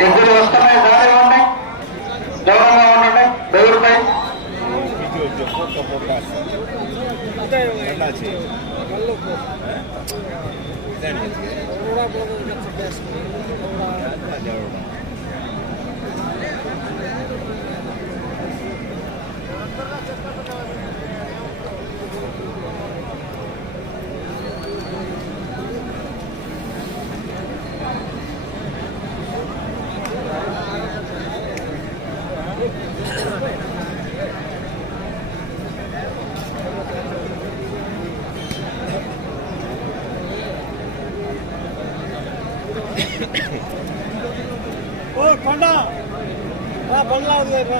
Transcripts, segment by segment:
ఎద్దులు వస్తున్నాయి దారిగా ఉన్నాయి దూరంగా ఉండండి బెదురుపై ఓ కొండ. రా బండ్లా ఉంది రా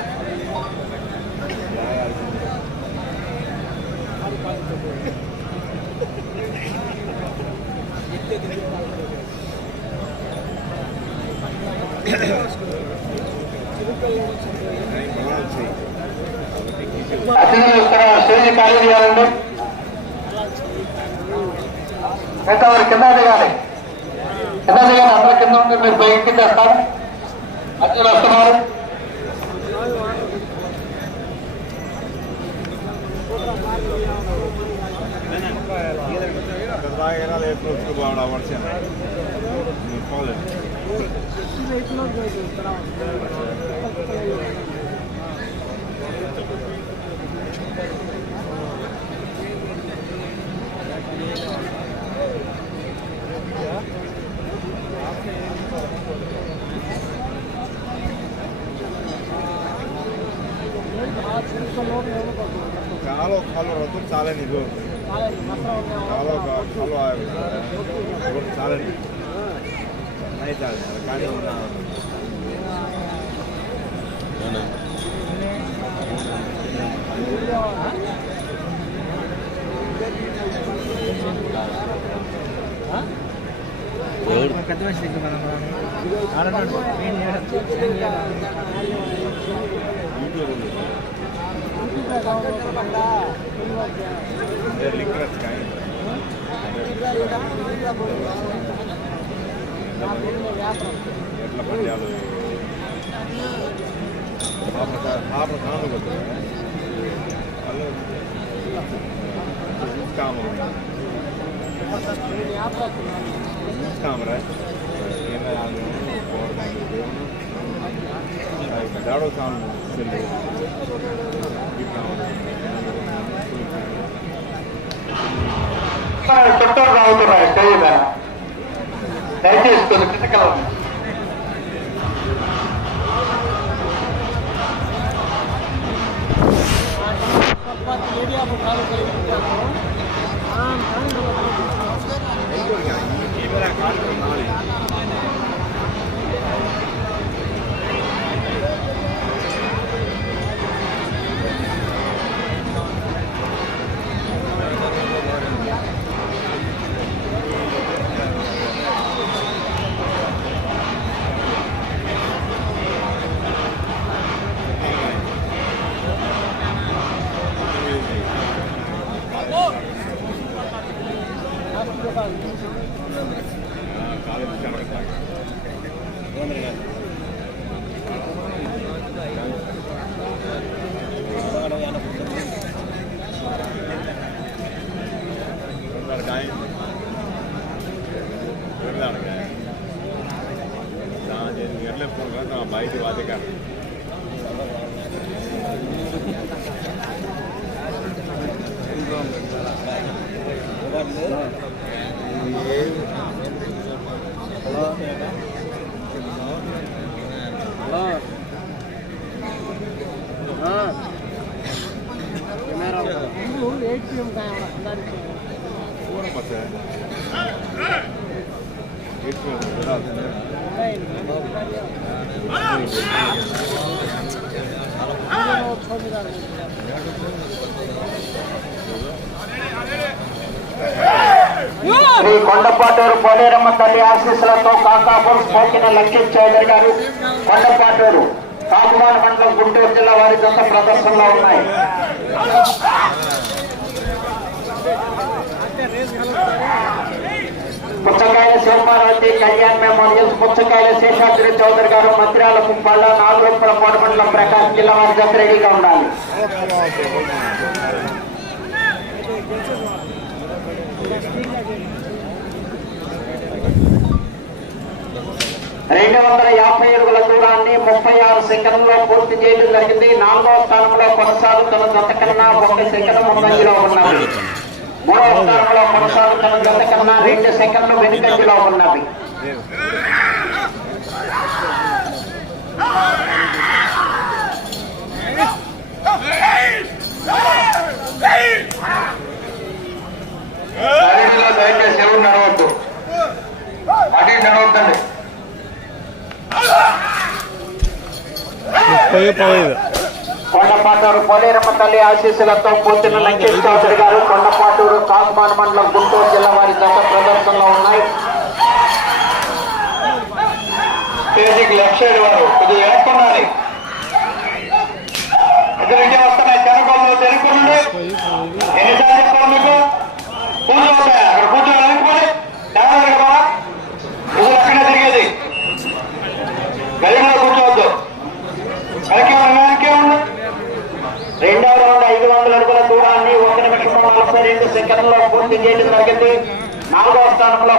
స్టేజ్ ఖాళీ చేయాలండి మిగతా కింద దిగాలి. కింద సిద్ధంగా ఉంటే మీరు బయటికి తెస్తారు అతను వస్తున్నారు Thank. కాలో కాలో రద్దు చాలా నీకు కాలో కాలో చాలా నైట్ కానీ ఉన్నా అడ్వాన్స్ మనం అడగండి ఎట్లా కొద్ది వాళ్ళు కాము కామరా దాడో కాము చెల్లి చుట్టాలు రావుతున్నాయి స్టేజ్ మీద దయచేసి కొన్ని కిటకలు బయట equipo de acá, pero no. Kondapaturu Poleramma తల్లి ఆశీస్సులతో కాకాపూర్ స్పోకిన లక్ష్మీ చౌదరి గారు కొండపాటూరు కాకుమాన మండలం గుంటూరు జిల్లా వారి జత ప్రదర్శనలో ఉన్నాయి. పుచ్చకాయల శివపార్వతి కళ్యాణ్ మెమోరియల్స్ పుచ్చకాయల శేషాద్రి చౌదరి గారు మంత్రాల కుంపాళ్ళ నాలుగొప్పల కోటమండలం ప్రకాశం జిల్లా వారి జత రెడీగా ఉండాలి. రెండు వందల యాభై అడుగుల దూరాన్ని ముప్పై ఆరు సెకండ్లో పూర్తి చేయడం జరిగింది. నాలుగవ స్థానంలో కొనసాగుతున్న జత కన్నా ఒక సెకండ్ ముందంజలో ఉన్నది. మూడవ స్థానంలో కొనసాగుతున్న జత కన్నా రెండు సెకండ్లు వెనుకంజలో ఉన్నవి దయచేసి ఎవరు నడవద్దు. అటు నడవద్దండి. ముప్పై పోయేది కొండపాటూరు పోలేరమ్మ తల్లి ఆశీస్సులతో పోతిన లంకేష్ చౌదరి గారు కొండపాటూరు కాకుమాన్ మండలం గుంటూరు జిల్లా వారి గత ప్రదర్శనలో ఉన్నాయి. స్టేజీకి లెఫ్ట్ సైడ్ వారు. ఇది వేసుకున్నారు ఎదురుంటే వస్తున్నాయి జనకోళ్ళు తెలుసుకున్నాడు ఎన్నిసార్లు చెప్పాలి మీకు కూర్చోవద్దా అక్కడ కూర్చోవాలి అనుకోండి జాగ్రత్తగా కదా ఇది అక్కడే తిరిగేది గదిలో కూర్చోవద్దు వెనకే ఉంది వెనకే ఉంది రెండవ రౌండ్ ఐదు వందల అడుగుల దూరాన్ని ఒక నిమిషం నలభై రెండు సెకండ్లలో పూర్తి చేయడం జరిగింది నాలుగవ స్థానంలో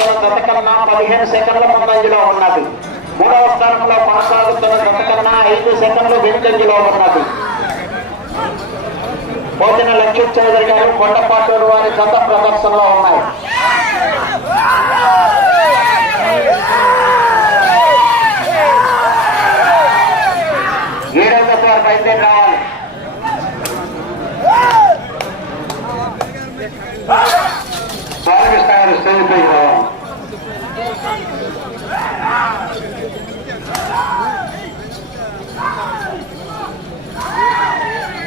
కొనసాగుతున్న జత కన్నా పదిహేను సెకండ్ల ముందంజలో ఉన్నది. మూడవ స్థానంలో కొనసాగుతున్న జత కన్నా ఐదు సెకండ్లు వెనుకంజలో ఉన్నది. పోతిన లక్ష్మీ చౌదరి గారు కొండపాటూరు వారి గత ప్రదర్శనలో ఉన్నాయి ఏడవ దశ వారు బయలుదేరి రావాలి స్వాగతిస్తారు స్టేజ్ పైకి రావాలి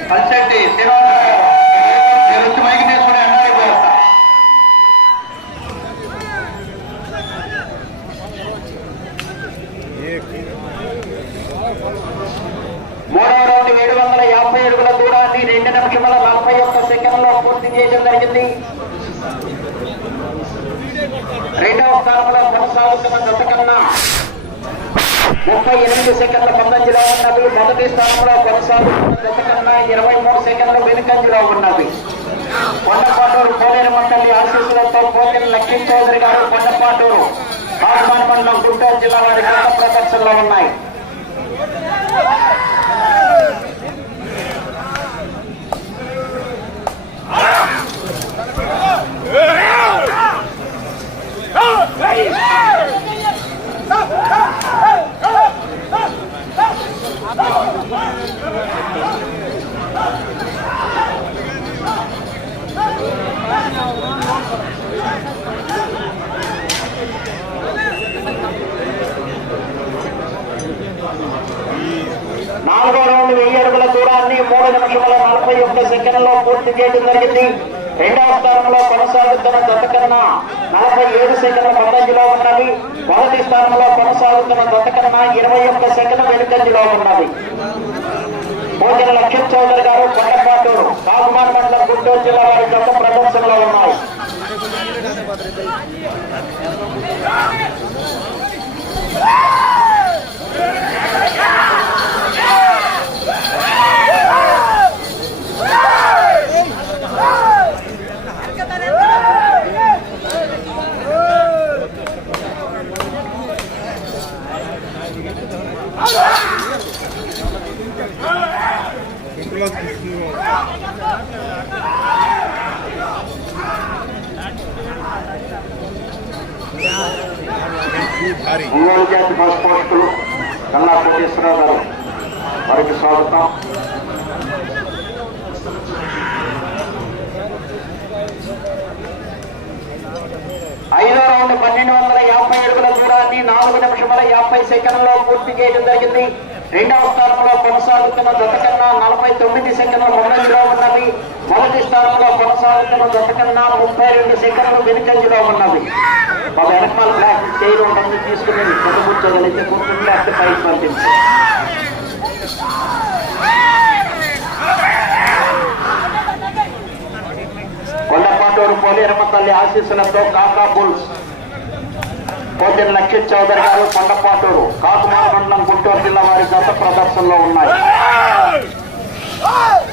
పల్సెట్టి శ్రీనివాసరావు గారు మీరు వచ్చి మైకి తీసుకుని అన్నారే పోయేస్తా మూడవ రౌండ్ ఏడు వందల యాభై అడుగుల దూరాన్ని రెండు నిమిషముల నలభై ఒక్క సెకండ్లో పూర్తి చేయడం జరిగింది రెండవ స్థానంలో కొనసాగుతున్న గత కన్నా ముప్పై ఎనిమిది సెకండ్ల ముందంజలో ఉన్నది మొదటి స్థానంలో కొనసాగుతున్న గత కన్నా ఇరవై మూడు సెకండ్ల వెనుకంజలో ఉన్నది కొండపాటూరు కోనేరు మండలి ఆశీస్సులతో పోతిన లక్ష్మీ చౌదరి గారు కొండపాటూరు కాకుమాన్ మండలం గుంటూరు జిల్లా వారి గత ప్రదర్శనలో ఉన్నాయి నాలుగో రౌండ్ వెయ్యి అడుగుల దూరాన్ని మూడు నిమిషముల నలభై ఒక్క సెకండ్లో పూర్తి చేయడం జరిగింది. రెండవ స్థానంలో కొనసాగుతున్న జత కన్నా నలభై ఏడు సెకండ్ల ముందంజలో ఉన్నది మొదటి స్థానంలో కొనసాగుతున్న జత కన్నా ఇరవై ఒక్క సెకండ్ వెనుకంజలో ఉన్నది భోజన లక్ష్మణ్ చౌదరి గారు కొండపాటూరు కాకుమార్ మండలం గుంటూరు జిల్లా వారి జత ప్రదర్శనలో ఉన్నాయి Yeah ఒంగోలు జాతి బస్ పోస్టులు కన్నా కోటేశ్వరరావు గారు వారికి స్వాగతం ఐదో రౌండ్ పన్నెండు వందల యాభై అడుగుల దూరాన్ని నాలుగు నిమిషముల యాభై సెకండ్లో పూర్తి చేయడం జరిగింది రెండవ స్థానంలో కొనసాగుతున్న జత కన్నా నలభై తొమ్మిది సెకండ్ల ముందంజలో ఉన్నవి. మొదటి స్థానంలో కొనసాగుతున్న జత కన్నా ముప్పై రెండు సెకండ్లు వెనుకంజలో ఉన్నవి. మా వెనకాల బ్లాక్ చేయడం ఉంటుంది తీసుకుని కొత్త కూర్చోగలిగితే కూర్చుని లేకపోతే పైకి పంపించి. కొండపాటూరు పోలేరమ్మ తల్లి ఆశీస్సులతో కాకా బుల్స్. పోతిన లక్షిత్ చౌదరి గారు కొండపాటూరు. కాకుమార మండలం గుంటూరు జిల్లా వారి గత ప్రదర్శనలో ఉన్నాయి. Oh!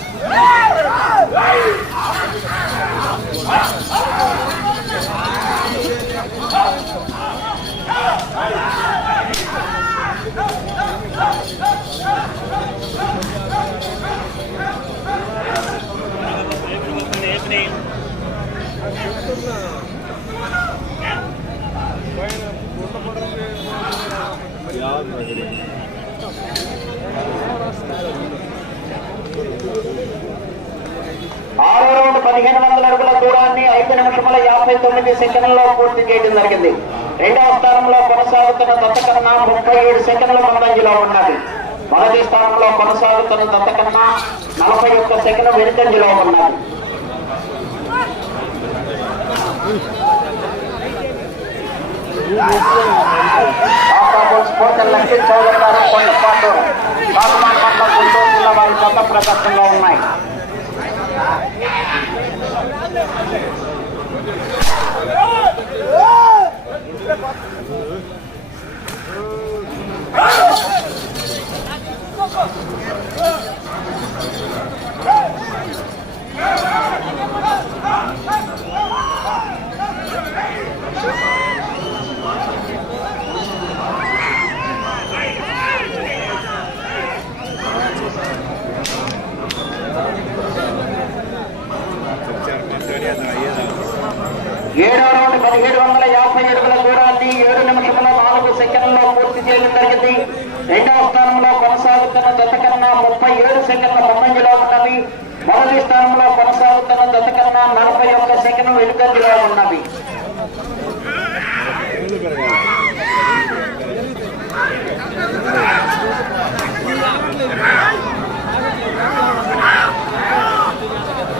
పదిహేను వందల అడుగుల దూరాన్ని ఐదు నిమిషముల యాభై తొమ్మిది సెకండ్లలో పూర్తి చేయడం జరిగింది. రెండవ స్థానంలో కొనసాగుతున్న దత్తకన్నా ముప్పై ఏడు సెకండ్ల ముందంజలో ఉన్నది. మొదటి స్థానంలో కొనసాగుతున్న దత్తకన్నా నలభై ఒక్క సెకండ్ వెనుకంజలో ఉన్నది. చౌదరి గారు కొండపాటు. కాకుమాన్ మండలం గుంటూరు జిల్లా వారి గత ప్రదర్శనలో ఉన్నాయి. Go, go! ఏడో రౌండ్ పదిహేడు వందల యాభై అడుగుల దూరాన్ని ఏడు నిమిషముల నాలుగు సెకండ్లో పూర్తి చేయడం జరిగింది రెండవ స్థానంలో కొనసాగుతున్న జత కన్నా ముప్పై ఏడు సెకండ్ల ముందంజలో ఉన్నవి మొదటి స్థానంలో కొనసాగుతున్న జత కన్నా నలభై ఒక్క సెకండ్ వెనుకంజలో ఉన్నవి Yeah పెరగాలి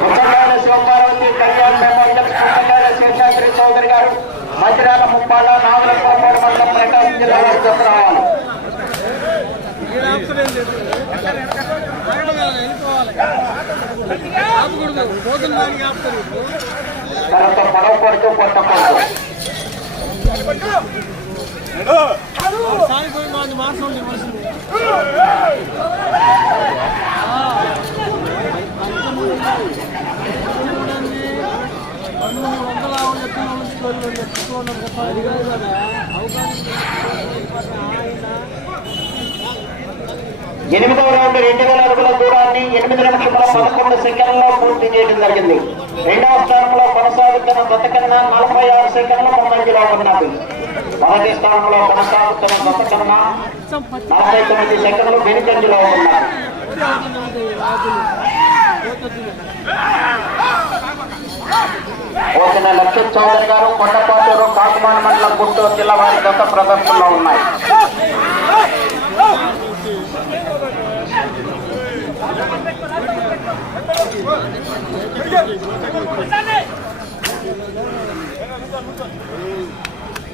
ముప్పగాల శివపార్వతి కళ్యాణ్ మేమందరం ముప్పగాల శేషాద్రి చౌదరి గారు మంచిర్యాల ముప్పాల నాగులపూర్ మండలం ప్రకాశం జిల్లా వారి జత రావాలి. ఇక్కడ ఆపుతారేం లేదు వెళ్ళిపోవాలి ఆపకూడదు పోతున్న దానికి ఆపుతారు తర్వాత పొడవ కొడుతూ కొట్టకూడదు సారిపోయి మాది మాసం ఉండే మనుషులు పన్నెండు వందల ఆవులు ఎక్కువ ఉంచుకోవాలి ఎక్కువ ఉన్నారు కదా అది కాదు కదా ఎనిమిదవ రౌండ్ రెండు వేల అడుగుల దూరాన్ని ఎనిమిది నిమిషముల పదకొండు సెకండ్లో పూర్తి చేయడం జరిగింది. రెండవ స్థానంలో కొనసాగుతున్న బతకన్న నలభై ఆరు సెకండ్లు ముందంజలో ఉన్నది. మొదటి స్థానంలో కొనసాగుతున్న గతకన్నా నలభై తొమ్మిది సెకండ్లు వెనుకంజలో ఉన్నారు పోసిన లక్షిత్ చౌదరి గారు కొండపాటూరు కాకుమాన మండలం గుంటూరు జిల్లా వారి గత ప్రదర్శనలో ఉన్నాయి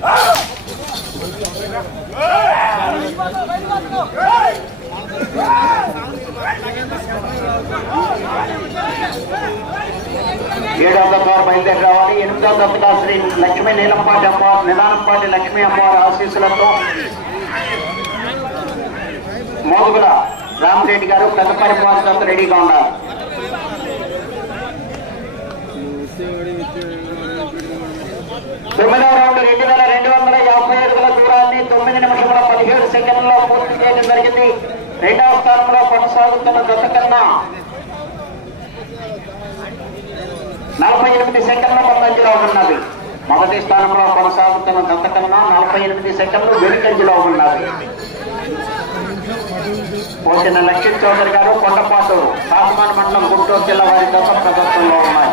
Ah! ఏడవ ద్వారా బయలుదేరి రావాలి. ఎనిమిదవ దత్తగా శ్రీ లక్ష్మీ నీలంపాటి అమ్మవారు నిదానంపాటి లక్ష్మీ అమ్మవారి ఆశీస్సులతో మోగుల రామరెడ్డి గారు పెద్ద పరిపాలన రెడీగా ఉన్నారు. తొమ్మిదవ రౌండ్ రెండు వేల రెండు వందల యాభై అడుగుల తొమ్మిది నిమిషముల పదిహేడు సెకండ్లలో పూర్తి చేయడం జరిగింది. రెండవ స్థానంలో కొనసాగుతున్న గత కన్నా నలభై ఎనిమిది సెకండ్ల ముందంజలో ఉన్నది. మొదటి స్థానంలో కొనసాగుతున్న గత కన్నా నలభై ఎనిమిది సెకండ్లు వెనుకంజలో ఉన్నది. పోసిన లక్ష్మీ చౌదరి గారు కొండపాటు కాకుమాన మండలం గుంటూరు జిల్లా వారి గత ప్రదర్శనలో ఉన్నాయి.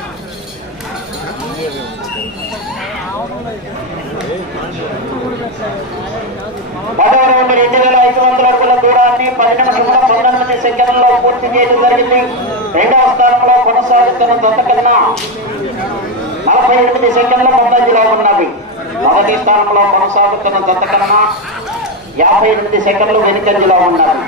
ఉన్నది రెండు వేల ఐదు వందల అడుగుల దూరాన్ని పన్నెండు నిమిషంలో పంతొమ్మిది సెకండ్లలో పూర్తి చేయడం జరిగింది. రెండవ స్థానంలో కొనసాగుతున్న దొంత కన్నా నలభై ఎనిమిది సెకండ్ల ముందంజలో ఉన్నవి. మొదటి స్థానంలో కొనసాగుతున్న దొంత కన్నా యాభై ఎనిమిది సెకండ్లు వెనుకంజలో ఉన్నవి.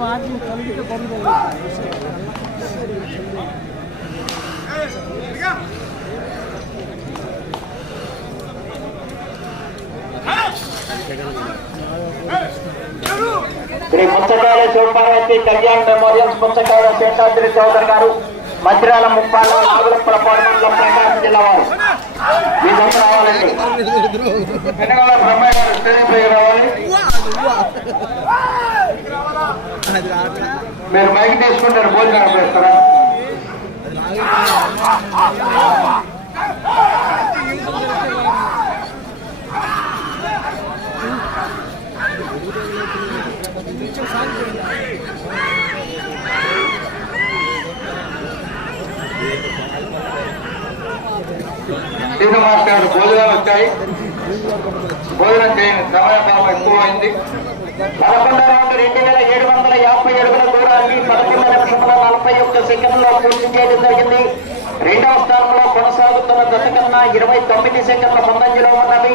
మార్జిన్ కలిగితే కొంత శ్రీ పుచ్చకాయల శివపార్వతి కళ్యాణ్ మెమోరియల్స్ పుచ్చకాయల శేషాద్రి చౌదరి గారు మంత్రాల ముప్పాల నాగులప్పల మండలం ప్రకాశం జిల్లా వారు. మీ రావాలండి. గారు స్టేజ్ పైకి రావాలి మీరు మైక్ తీసుకుంటారు భోజనం చేస్తారా? శ్రీను మాస్టర్ భోజనాలు వచ్చాయి. భోజనం చేయండి. సమయపాలన ఎక్కువ అయింది పదకొండవ రౌండ్ రెండు వేల ఏడు వందల యాభై అడుగుల దూరాన్ని పదకొండు నిమిషముల నలభై ఒక్క సెకండ్లో పూర్తి చేయడం జరిగింది రెండవ స్థానంలో కొనసాగుతున్న దశ కన్నా ఇరవై తొమ్మిది సెకండ్ల ముందంజలో ఉన్నవి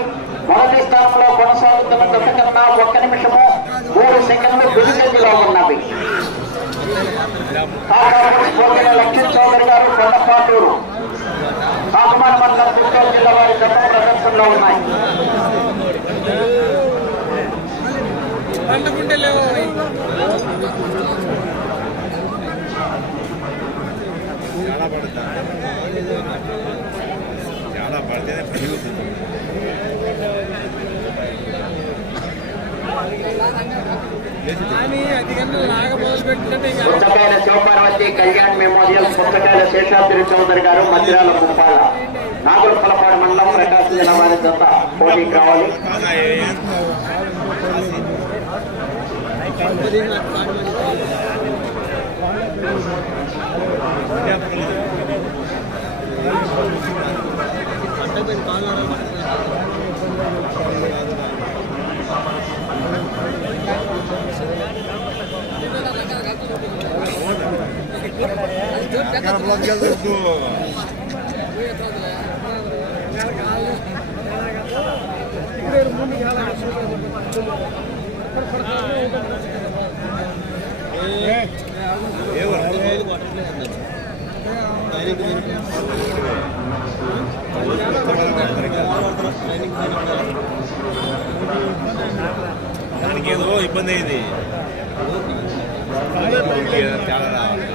మొదటి స్థానంలో కొనసాగుతున్న దశ కన్నా ఒక్క నిమిషము మూడు సెకండ్లు వెనుకంజలో ఉన్నవి లక్ష్మణ్ చౌదరి గారు కొండపాటూరు కాకుమాన్ మండలం చిత్తూరు జిల్లా వారి గత ప్రదర్శనలో ఉన్నాయి. పండుకుంటే లేవు? చాలా పడుతుంది. చాలా పడితేనే పెరుగుతుంది శివపార్వతి కళ్యాణ్ మెమోరియల్ పుచ్చకాయల శేషాద్రి చౌదరి గారు మధ్యాల ముప్పాల నాగులపలపాడు మండలం ప్రకాశం జిల్లా వారి జత. పోటీకి రావాలి Gracias. దానికి ఏదో ఇబ్బంది అయింది చాలా రావాలి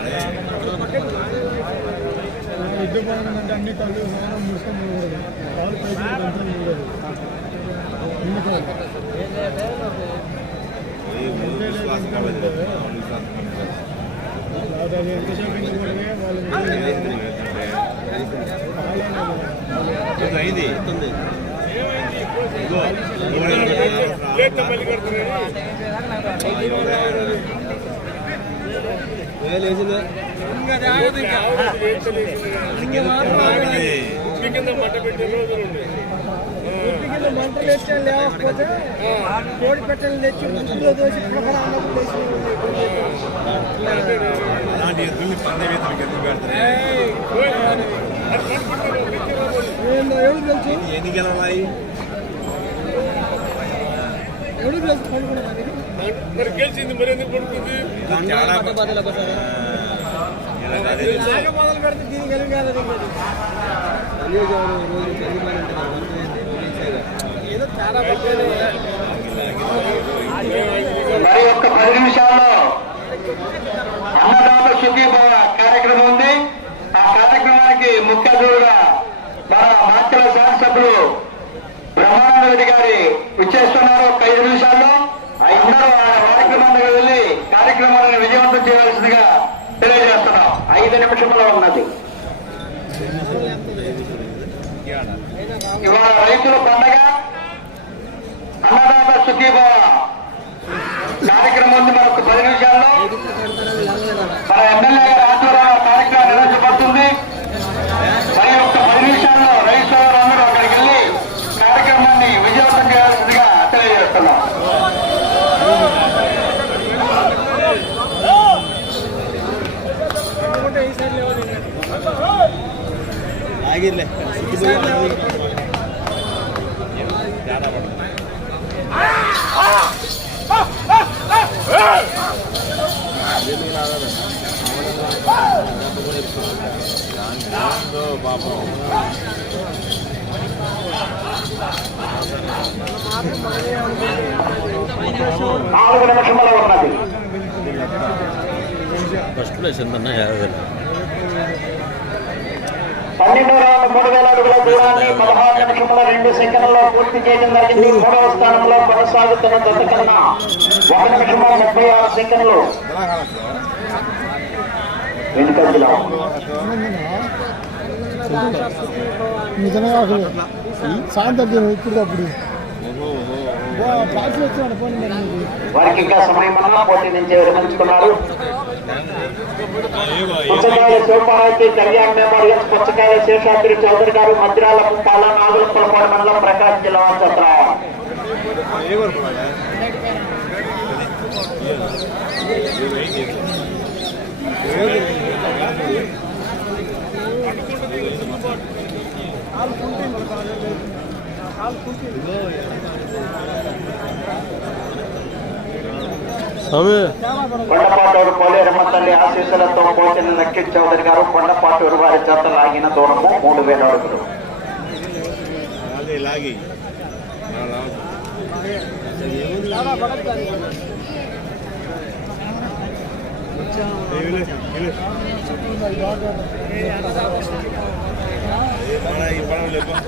ఎద్దు బాగుందంటే అన్ని కళ్ళు స్నానం మూసుకొని పోకూడదు కాలు పైకి దంచడం పోకూడదు విశ్వాసం కావాలి విశ్వాసం అది అయింది మంటలు వేస్తే లేకపోతే కోడి పెట్టెలు తెచ్చి ముక్కులో దోసి పులకర అన్నప్పుడు వేసి అలాంటి ఎద్దుల్ని పందెం ఎద్దులకి ఎందుకు పెడతారు ఏందో ఎవడు తెలుసు ఎన్ని గెలవాలి ఎవడు తెలుసు పడుకున్నాను మరి గెలిచింది మరి ఎందుకు పడుతుంది మొదలు పెడితే దీనికి వెళ్ళి కాదు మరి ఒక్క పది నిమిషాల్లో అన్నదాత సుఖీభవ కార్యక్రమం ఉంది. ఆ కార్యక్రమానికి ముఖ్య అతిథులుగా మన మాచల శాసనసభ్యులు బ్రహ్మానంద రెడ్డి గారి విచ్చేస్తున్నారు. ఒక ఐదు నిమిషాల్లో అందరూ ఆ కార్యక్రమానికి వెళ్ళి కార్యక్రమాలను విజయవంతం చేయవలసిందిగా తెలియజేస్తున్నాం. ఐదు నిమిషంలో ఉన్నది. ఇవాళ రైతుల పండగ. అన్నదాత సుఖీభవ కార్యక్రమం మనకు పది నిమిషాల్లో మన ఎమ్మెల్యే గారి ఆధ్వర్యంలో కార్యక్రమం నిర్వహించబడుతుంది మరి ఒక్క పది నిమిషాల్లో రైతు సోదరులందరూ అక్కడికి వెళ్ళి తీర్లే పాపం నాలుగు నిమిషముల ఉన్నది ఫస్ట్ ప్లేస్ ఎంతన్నా యాభై వేలు పన్నెండు రౌండ్ మూడు వేల అడుగుల దూరాన్ని పదహారు నిమిషముల రెండు సెకండ్లలో పూర్తి చేయడం జరిగింది. మూడవ స్థానంలో కొనసాగుతున్న జత కన్నా ఒక నిమిషము ముప్పై ఆరు సెకండ్లు. వెనుకంజలో. నిజంగా అసలు సాయంత్రం ఇప్పుడు అప్పుడు. వారికి ఇంకా సమయం పోటీ నుంచి విరమించుకున్నారు పుచ్చకాయ శివపార్వతి కళ్యాణ్ మెమోరియల్ పుచ్చకాయ శేషాద్రి చౌదరి గారు మద్రాల పుట్టాల నాగులపురపాడు మండలం ప్రకాశం జిల్లా చత్ర ఏ కొడుకున్నాడా స్వామి కొండపాటూరు పోలేరమ్మ తల్లి ఆశీస్సులతో పోటీని లక్కిత్ చౌదరి గారు కొండపాటూరు వారి చేత లాగిన దూరము మూడు వేల అడుగులు ఈ పడవ లేపో